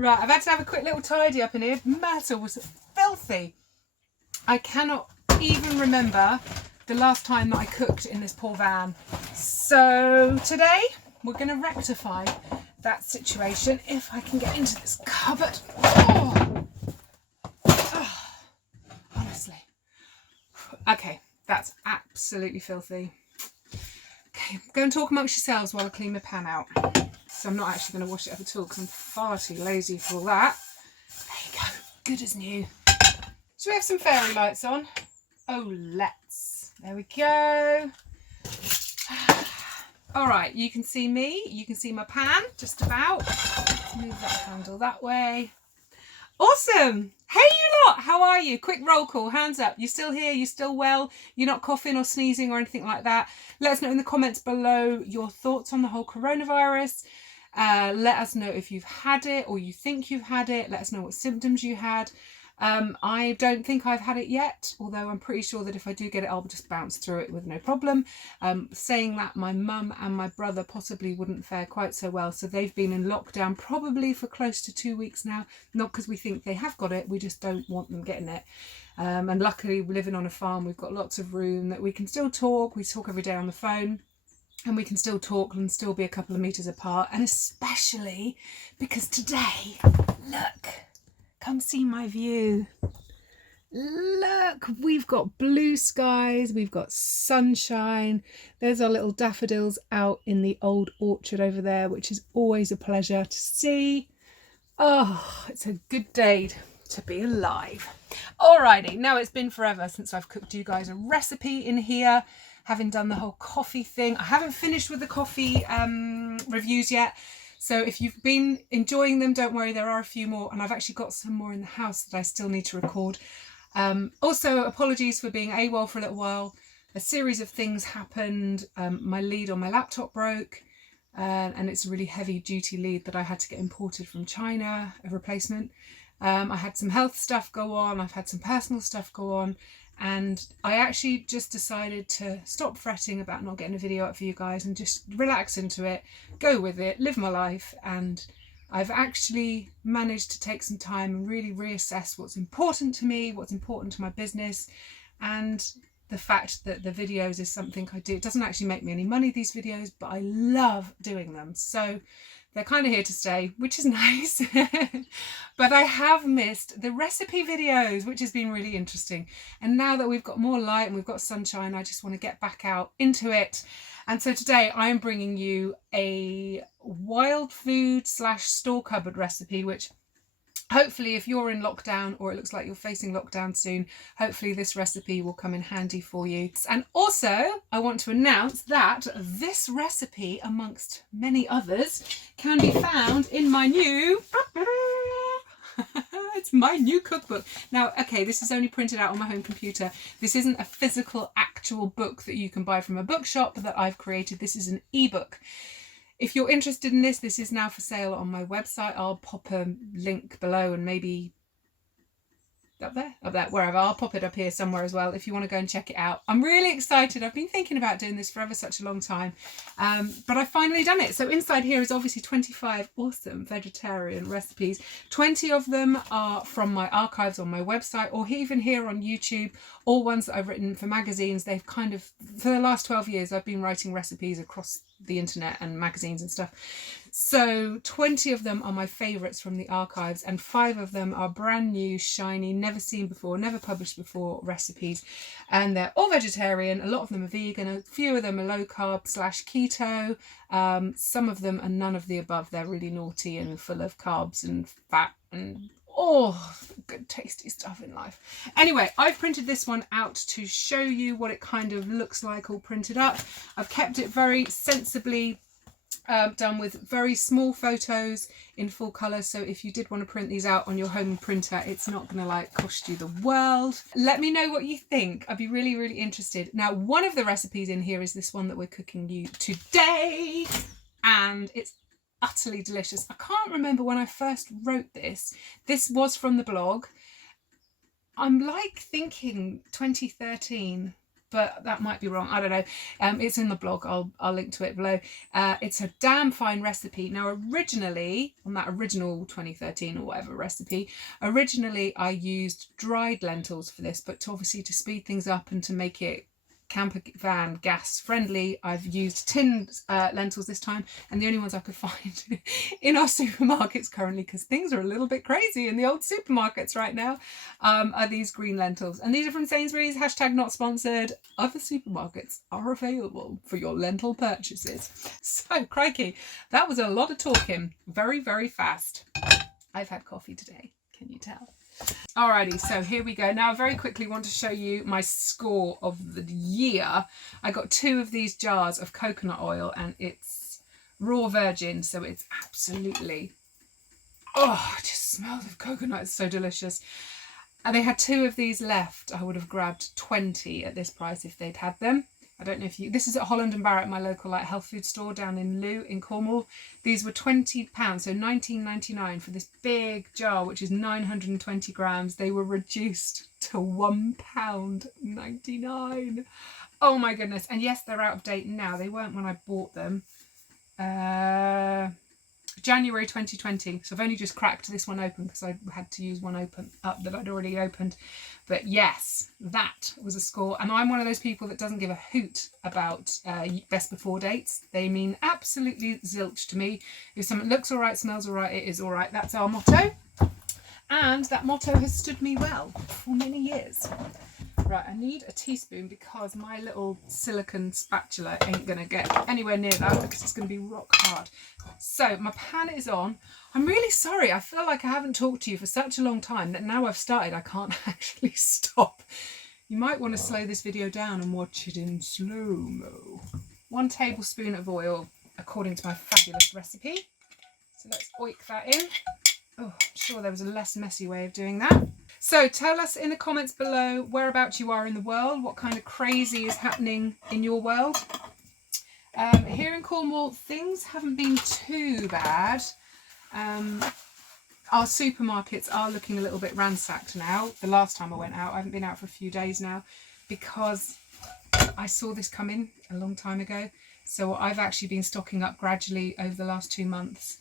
Right, I've had to have a quick little tidy up in here. Matter was filthy. I cannot even remember the last time that I cooked in this poor van. So today we're going to rectify that situation if I can get into this cupboard. Honestly. Okay, that's absolutely filthy. Okay, go and talk amongst yourselves while I clean the pan out. So I'm not actually going to wash it up at all because I'm far too lazy for all that. There you go, good as new. Should we have some fairy lights on? Oh, let's. There we go. All right, you can see me. You can see my pan, just about. Let's move that handle that way. Awesome. Hey, you lot. How are you? Quick roll call. Hands up. You still here? You still well? You're not coughing or sneezing or anything like that? Let us know in the comments below your thoughts on the whole coronavirus. Let us know if you've had it or you think you've had it. Let us know what symptoms you had. I don't think I've had it yet, although I'm pretty sure that if I do get it, I'll just bounce through it with no problem. Saying that, my mum and my brother possibly wouldn't fare quite so well, so they've been in lockdown probably for close to 2 weeks now, not because we think they have got it, we just don't want them getting it. And luckily, we're living on a farm, we've got lots of room that we can still talk. We talk every day on the phone. And we can still talk and still be a couple of metres apart. And especially because today, look, come see my view. Look, we've got blue skies, we've got sunshine. There's our little daffodils out in the old orchard over there, which is always a pleasure to see. Oh, it's a good day to be alive. Alrighty, now it's been forever since I've cooked you guys a recipe in here. Having done the whole coffee thing. I haven't finished with the coffee reviews yet. So if you've been enjoying them, don't worry, there are a few more. And I've actually got some more in the house that I still need to record. Also, apologies for being AWOL for a little while. A series of things happened. My lead on my laptop broke. And it's a really heavy duty lead that I had to get imported from China, a replacement. I had some health stuff go on. I've had some personal stuff go on. And I actually just decided to stop fretting about not getting a video up for you guys and just relax into it, go with it, live my life. And I've actually managed to take some time and really reassess what's important to me, what's important to my business, and the fact that the videos is something I do. It doesn't actually make me any money, these videos, but I love doing them. So they're kind of here to stay, which is nice. But I have missed the recipe videos, which has been really interesting. And now that we've got more light and we've got sunshine, I just want to get back out into it. And so today I am bringing you a wild food / store cupboard recipe, which hopefully if you're in lockdown or it looks like you're facing lockdown soon, hopefully this recipe will come in handy for you. And also I want to announce that this recipe, amongst many others, can be found in my new it's my new cookbook. Now, okay, this is only printed out on my home computer. This isn't a physical actual book that you can buy from a bookshop that I've created. This is an ebook. If you're interested in this, this is now for sale on my website. I'll pop a link below and maybe up there, wherever. I'll pop it up here somewhere as well if you want to go and check it out. I'm really excited. I've been thinking about doing this for ever such a long time, but I've finally done it. So inside here is obviously 25 awesome vegetarian recipes. 20 of them are from my archives on my website, or even here on YouTube, all ones that I've written for magazines. They've kind of, for the last 12 years, I've been writing recipes across the internet and magazines and stuff. So 20 of them are my favourites from the archives, and 5 of them are brand new, shiny, never seen before, never published before recipes. And they're all vegetarian. A lot of them are vegan. A few of them are low carb / keto. Some of them are none of the above. They're really naughty and full of carbs and fat and good tasty stuff in life. Anyway, I've printed this one out to show you what it kind of looks like all printed up. I've kept it very sensibly done with very small photos in full colour, so if you did want to print these out on your home printer, it's not going to like cost you the world. Let me know what you think. I'd be really, really interested. Now, one of the recipes in here is this one that we're cooking you today, and it's utterly delicious. I can't remember when I first wrote this. This was from the blog. I'm like thinking 2013. but that might be wrong. I don't know. It's in the blog. I'll link to it below. It's a damn fine recipe. Now, originally, on that original 2013 or whatever recipe, originally I used dried lentils for this, but obviously to speed things up and to make it camper van gas friendly, I've used tinned lentils this time, and the only ones I could find in our supermarkets currently, because things are a little bit crazy in the old supermarkets right now, are these green lentils, and these are from Sainsbury's. Hashtag not sponsored. Other supermarkets are available for your lentil purchases. So crikey, that was a lot of talking very, very fast. I've had coffee today, can you tell? Alrighty, so here we go. Now I very quickly want to show you my score of the year. I got 2 of these jars of coconut oil, and it's raw virgin, so it's absolutely, oh, it just smells of coconut. It's so delicious. And they had 2 of these left. I would have grabbed 20 at this price if they'd had them. I don't know if you, this is at Holland and Barrett, my local health food store down in Loo in Cornwall. These were £20, so £19.99 for this big jar, which is 920 grams. They were reduced to £1.99. Oh my goodness. And yes, they're out of date now. They weren't when I bought them. January 2020. So I've only just cracked this one open because I had to use one open up that I'd already opened. But yes, that was a score. And I'm one of those people that doesn't give a hoot about best before dates. They mean absolutely zilch to me. If something looks all right, smells all right, it is all right. That's our motto. And that motto has stood me well for many years. Right, I need a teaspoon because my little silicone spatula ain't going to get anywhere near that because it's going to be rock hard. So my pan is on. I'm really sorry. I feel like I haven't talked to you for such a long time that now I've started, I can't actually stop. You might want to slow this video down and watch it in slow-mo. 1 tablespoon of oil according to my fabulous recipe. So let's oik that in. Oh, I'm sure there was a less messy way of doing that. So tell us in the comments below whereabouts you are in the world, what kind of crazy is happening in your world. Here in Cornwall, things haven't been too bad. Our supermarkets are looking a little bit ransacked now. The last time I went out, I haven't been out for a few days now because I saw this coming a long time ago. So I've actually been stocking up gradually over the last 2 months.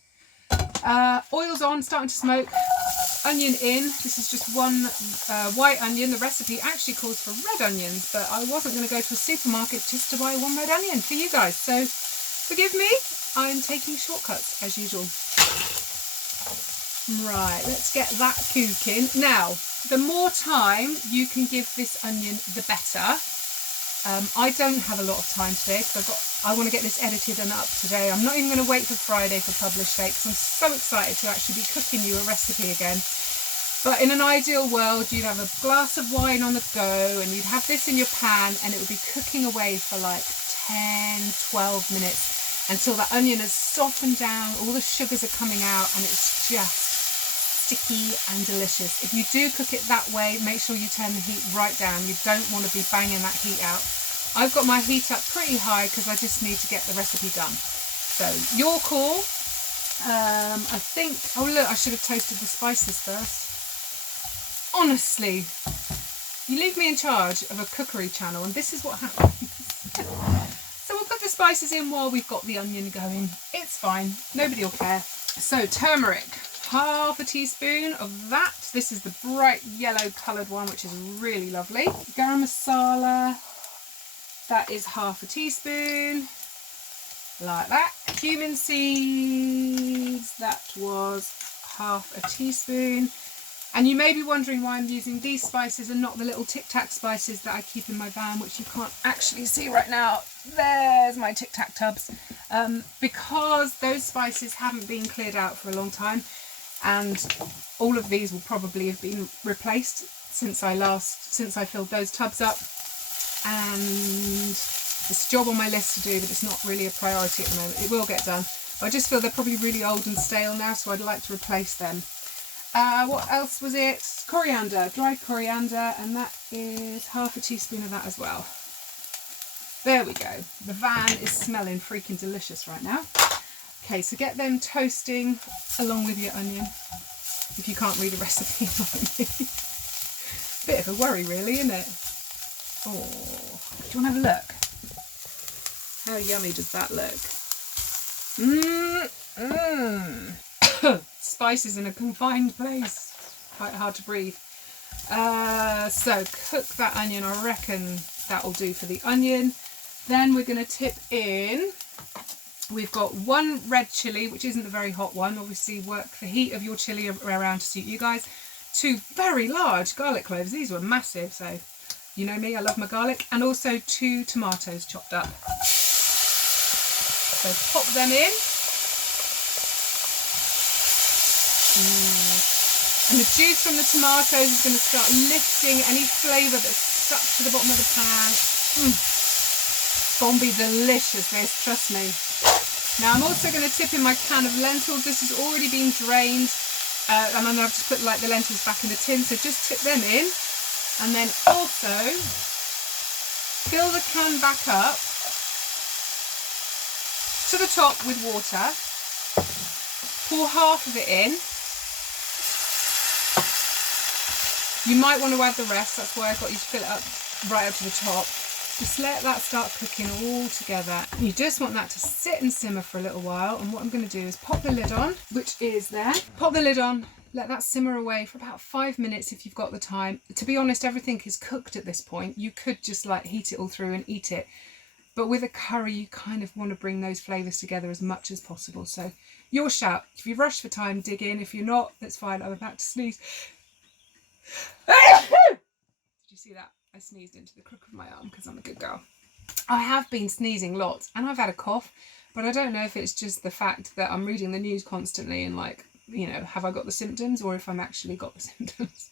Oil's on, starting to smoke. Onion in. This is just 1 white onion. The recipe actually calls for red onions, but I wasn't going to go to a supermarket just to buy 1 red onion for you guys. So forgive me, I'm taking shortcuts as usual. Right, let's get that cooking. Now, the more time you can give this onion, the better. I don't have a lot of time today because I want to get this edited and up today. I'm not even going to wait for Friday for publish date because I'm so excited to actually be cooking you a recipe again. But in an ideal world, you'd have a glass of wine on the go and you'd have this in your pan and it would be cooking away for like 10, 12 minutes until that onion has softened down, all the sugars are coming out and it's just sticky and delicious. If you do cook it that way, make sure you turn the heat right down. You don't want to be banging that heat out. I've got my heat up pretty high because I just need to get the recipe done. So your call. I think, oh look, I should have toasted the spices first. Honestly, you leave me in charge of a cookery channel and this is what happens. So we'll put the spices in while we've got the onion going. It's fine, nobody will care. So turmeric, half a teaspoon of that. This is the bright yellow coloured one, which is really lovely. Garam masala, that is half a teaspoon, like that. Cumin seeds, that was half a teaspoon. And you may be wondering why I'm using these spices and not the little Tic Tac spices that I keep in my van, which you can't actually see right now. There's my Tic Tac tubs. Because those spices haven't been cleared out for a long time, and all of these will probably have been replaced since I filled those tubs up. And it's a job on my list to do, but it's not really a priority at the moment. It will get done. I just feel they're probably really old and stale now, so I'd like to replace them. What else was it? Coriander, dried coriander, and that is half a teaspoon of that as well. There we go. The van is smelling freaking delicious right now. Okay, so get them toasting along with your onion, if you can't read a recipe like me. Bit of a worry really, isn't it? Oh, do you want to have a look? How yummy does that look? Spices in a confined place. Quite hard to breathe. So cook that onion. I reckon that'll do for the onion. Then we're going to tip in. We've got one red chilli, which isn't a very hot one. Obviously, work the heat of your chilli around to suit you guys. 2 very large garlic cloves. These were massive, so you know me, I love my garlic. And also 2 tomatoes chopped up. So pop them in. And the juice from the tomatoes is going to start lifting any flavour that's stuck to the bottom of the pan. It's going to be delicious, this, trust me. Now I'm also going to tip in my can of lentils. This has already been drained. And then I've just put like the lentils back in the tin. So just tip them in. And then also fill the can back up to the top with water. Pour half of it in. You might want to add the rest. That's why I've got you to fill it up right up to the top. Just let that start cooking all together. You just want that to sit and simmer for a little while. And what I'm going to do is pop the lid on, which is there. Pop the lid on, let that simmer away for about 5 minutes if you've got the time. To be honest, everything is cooked at this point. You could just like heat it all through and eat it. But with a curry, you kind of want to bring those flavours together as much as possible. So your shout. If you've rushed for time, dig in. If you're not, that's fine. I'm about to sneeze. Did you see that? I sneezed into the crook of my arm because I'm a good girl. I have been sneezing lots and I've had a cough, but I don't know if it's just the fact that I'm reading the news constantly and like, you know, have I got the symptoms or if I'm actually got the symptoms.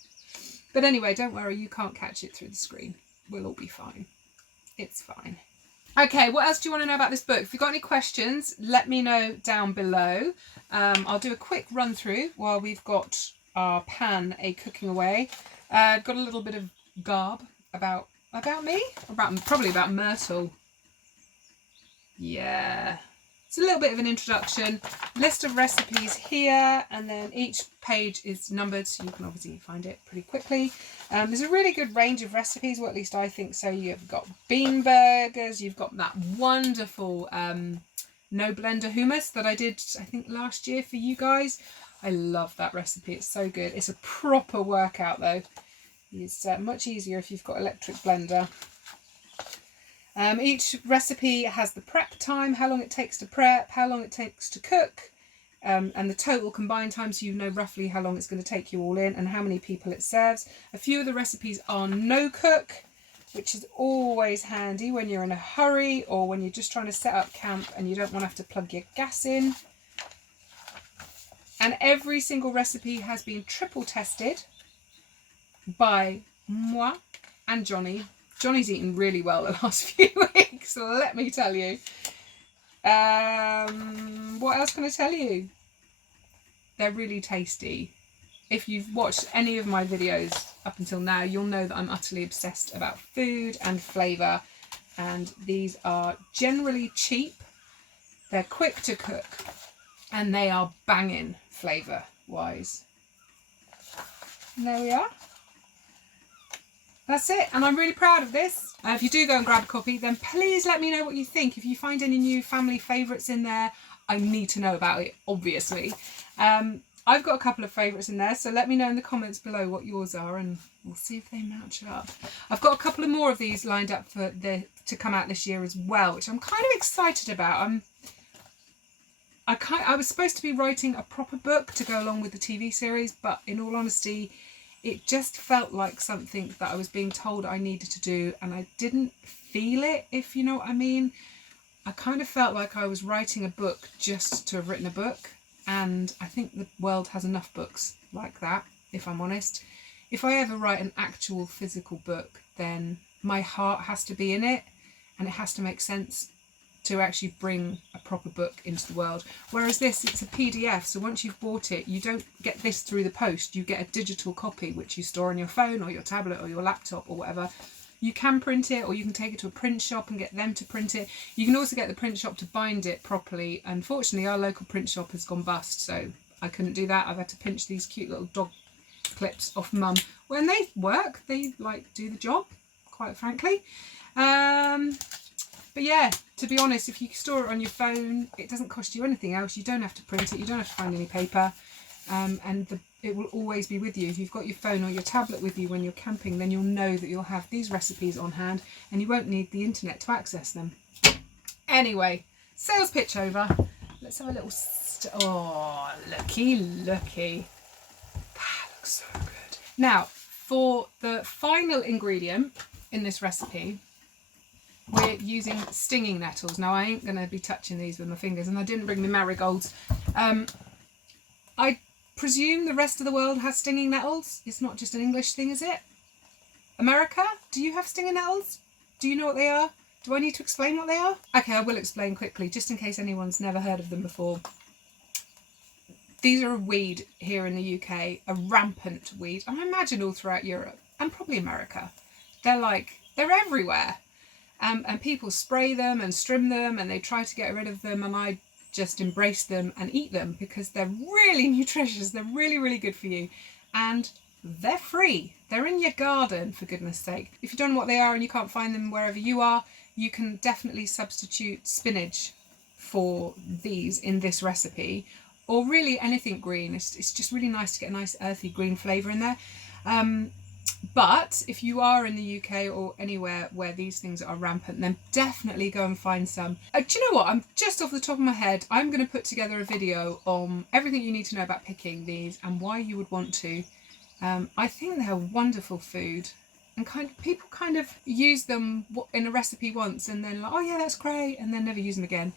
But anyway, don't worry, you can't catch it through the screen. We'll all be fine. It's fine. Okay, what else do you want to know about this book? If you've got any questions, let me know down below. I'll do a quick run through while we've got our pan cooking away. I've got a little bit of garb about me, probably about Myrtle. Yeah, it's a little bit of an introduction, list of recipes here, and then each page is numbered so you can obviously find it pretty quickly. There's a really good range of recipes, or at least I think so. You've got bean burgers, you've got that wonderful no blender hummus that I did I think last year for you guys. I love that recipe, it's so good. It's a proper workout though. It's much easier if you've got electric blender. Each recipe has the prep time, how long it takes to prep, how long it takes to cook, and the total combined time, so you know roughly how long it's going to take you all in and how many people it serves. A few of the recipes are no cook, which is always handy when you're in a hurry or when you're just trying to set up camp and you don't want to have to plug your gas in. And every single recipe has been triple tested by moi and Johnny. Johnny's eaten really well the last few weeks, let me tell you. What else can I tell you? They're really tasty. If you've watched any of my videos up until now, you'll know that I'm utterly obsessed about food and flavour. And these are generally cheap. They're quick to cook. And they are banging flavour-wise. And there we are. That's it, and I'm really proud of this. If you do go and grab a copy, then please let me know what you think. If you find any new family favourites in there, I need to know about it, obviously. I've got a couple of favourites in there, so let me know in the comments below what yours are, and we'll see if they match up. I've got a couple of more of these lined up for to come out this year as well, which I'm kind of excited about. I was supposed to be writing a proper book to go along with the TV series, but in all honesty, it just felt like something that I was being told I needed to do, and I didn't feel it, if you know what I mean. I kind of felt like I was writing a book just to have written a book, and I think the world has enough books like that, if I'm honest. If I ever write an actual physical book, then my heart has to be in it, and it has to make sense to actually bring a proper book into the world. Whereas this, it's a PDF, so once you've bought it, you don't get this through the post, you get a digital copy which you store on your phone or your tablet or your laptop or whatever. You can print it, or you can take it to a print shop and get them to print it. You can also get the print shop to bind it properly. Unfortunately, our local print shop has gone bust, so I couldn't do that. I've had to pinch these cute little dog clips off Mum. When they work, they like do the job quite frankly. But yeah, to be honest, if you store it on your phone, it doesn't cost you anything else. You don't have to print it. You don't have to find any paper. It will always be with you. If you've got your phone or your tablet with you when you're camping, then you'll know that you'll have these recipes on hand and you won't need the internet to access them. Anyway, sales pitch over. Let's have a little... oh, looky. That looks so good. Now, for the final ingredient in this recipe, we're using stinging nettles. Now, I ain't going to be touching these with my fingers, and I didn't bring my marigolds. I presume the rest of the world has stinging nettles. It's not just an English thing, is it? America, do you have stinging nettles? Do you know what they are? Do I need to explain what they are? Okay, I will explain quickly, just in case anyone's never heard of them before. These are a weed here in the UK, a rampant weed. I imagine all throughout Europe and probably America. They're everywhere. And people spray them and trim them and they try to get rid of them, and I just embrace them and eat them because they're really nutritious. They're really, really good for you. And they're free. They're in your garden, for goodness sake. If you don't know what they are and you can't find them wherever you are, you can definitely substitute spinach for these in this recipe, or really anything green. It's just really nice to get a nice earthy green flavour in there. But if you are in the UK or anywhere where these things are rampant, then definitely go and find some. Do you know what? I'm just off the top of my head, I'm going to put together a video on everything you need to know about picking these and why you would want to. I think they're wonderful food, and people kind of use them in a recipe once and then like, oh yeah, that's great, and then never use them again.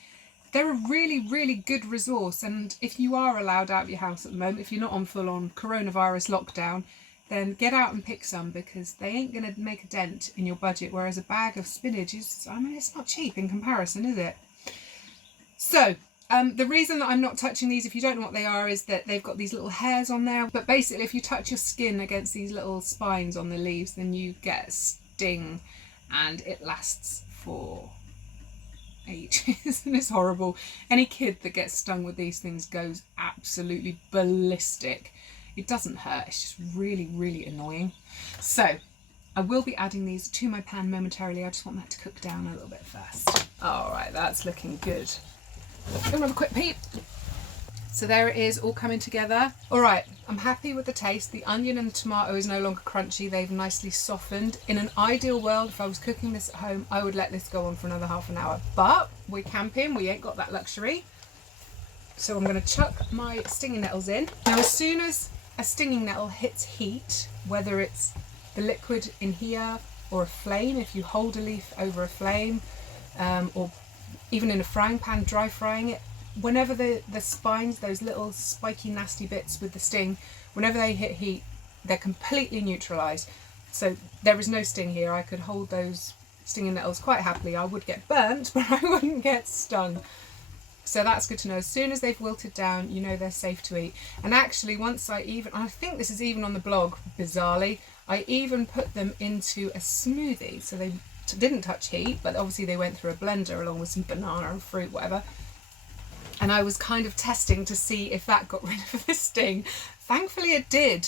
They're a really, really good resource, and if you are allowed out of your house at the moment, if you're not on full-on coronavirus lockdown, then get out and pick some, because they ain't going to make a dent in your budget, whereas a bag of spinach is, I mean, it's not cheap in comparison, is it? So, the reason that I'm not touching these, if you don't know what they are, is that they've got these little hairs on there. But basically, if you touch your skin against these little spines on the leaves, then you get a sting, and it lasts for ages, and it's horrible. Any kid that gets stung with these things goes absolutely ballistic. It doesn't hurt, it's just really, really annoying. So, I will be adding these to my pan momentarily. I just want that to cook down a little bit first. Alright, that's looking good. I'm gonna have a quick peep. So there it is, all coming together. Alright, I'm happy with the taste. The onion and the tomato is no longer crunchy. They've nicely softened. In an ideal world, if I was cooking this at home, I would let this go on for another half an hour. But we're camping, we ain't got that luxury. So I'm gonna chuck my stinging nettles in. Now, as soon as a stinging nettle hits heat, whether it's the liquid in here or a flame, if you hold a leaf over a flame, or even in a frying pan, dry frying it, whenever the spines, those little spiky nasty bits with the sting, whenever they hit heat, they're completely neutralised. So there is no sting here. I could hold those stinging nettles quite happily. I would get burnt, but I wouldn't get stung. So that's good to know. As soon as they've wilted down, you know they're safe to eat. And actually, once I think this is even on the blog, bizarrely, I even put them into a smoothie. So they didn't touch heat, but obviously they went through a blender along with some banana and fruit, whatever. And I was kind of testing to see if that got rid of the sting. Thankfully it did.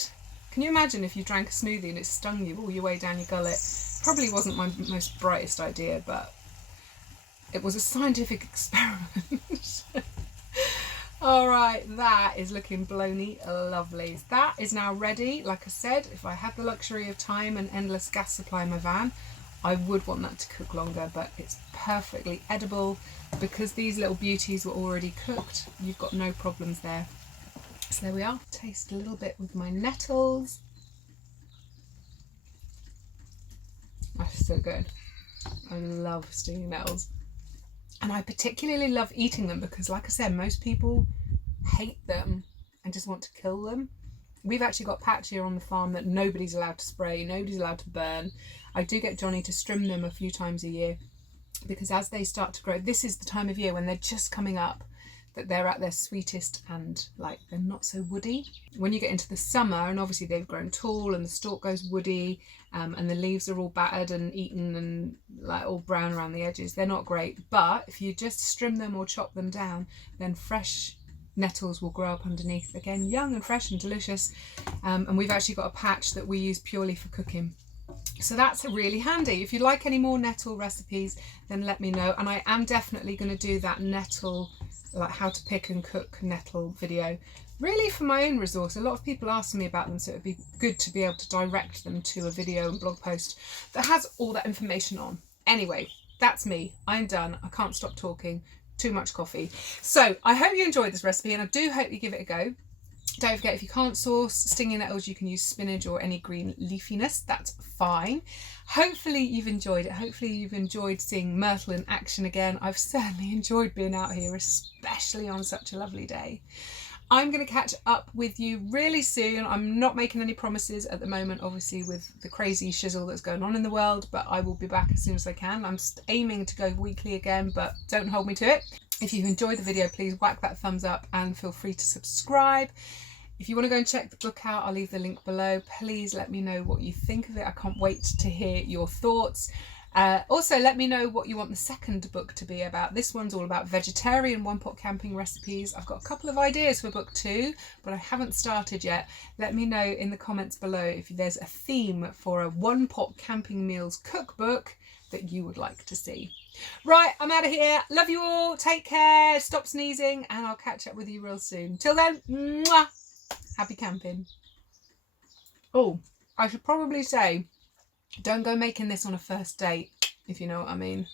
Can you imagine if you drank a smoothie and it stung you all your way down your gullet? Probably wasn't my most brightest idea, but it was a scientific experiment. All right, that is looking blowny lovely. That is now ready. Like I said, if I had the luxury of time and endless gas supply in my van, I would want that to cook longer, but it's perfectly edible because these little beauties were already cooked. You've got no problems there. So there we are. Taste a little bit with my nettles. That's so good. I love stinging nettles. And I particularly love eating them because, like I said, most people hate them and just want to kill them. We've actually got patch here on the farm that nobody's allowed to spray, nobody's allowed to burn. I do get Johnny to trim them a few times a year because as they start to grow, this is the time of year when they're just coming up, that they're at their sweetest and like they're not so woody. When you get into the summer, and obviously they've grown tall and the stalk goes woody, and the leaves are all battered and eaten and like all brown around the edges, they're not great. But if you just trim them or chop them down, then fresh nettles will grow up underneath, again young and fresh and delicious. And we've actually got a patch that we use purely for cooking. So that's really handy. If you like any more nettle recipes, then let me know. And I am definitely going to do that nettle, like how to pick and cook nettle video, really for my own resource. A lot of people ask me about them, so it'd be good to be able to direct them to a video and blog post that has all that information on. Anyway, that's me. I'm done. I can't stop talking. Too much coffee. So I hope you enjoyed this recipe, and I do hope you give it a go. Don't forget, if you can't source stinging nettles, you can use spinach or any green leafiness. That's fine. Hopefully you've enjoyed it. Hopefully you've enjoyed seeing myrtle in action again. I've certainly enjoyed being out here, especially on such a lovely day. I'm going to catch up with you really soon. I'm not making any promises at the moment, obviously, with the crazy shizzle that's going on in the world, but I will be back as soon as I can. I'm aiming to go weekly again, but don't hold me to it. If you've enjoyed the video, please whack that thumbs up and feel free to subscribe. If you want to go and check the book out, I'll leave the link below. Please let me know what you think of it. I can't wait to hear your thoughts. Also, let me know what you want the second book to be about. This one's all about vegetarian one-pot camping recipes. I've got a couple of ideas for book 2, but I haven't started yet. Let me know in the comments below if there's a theme for a one-pot camping meals cookbook that you would like to see. Right, I'm out of here. Love you all. Take care. Stop sneezing, and I'll catch up with you real soon. Till then, mwah, happy camping. Oh, I should probably say, don't go making this on a first date, if you know what I mean.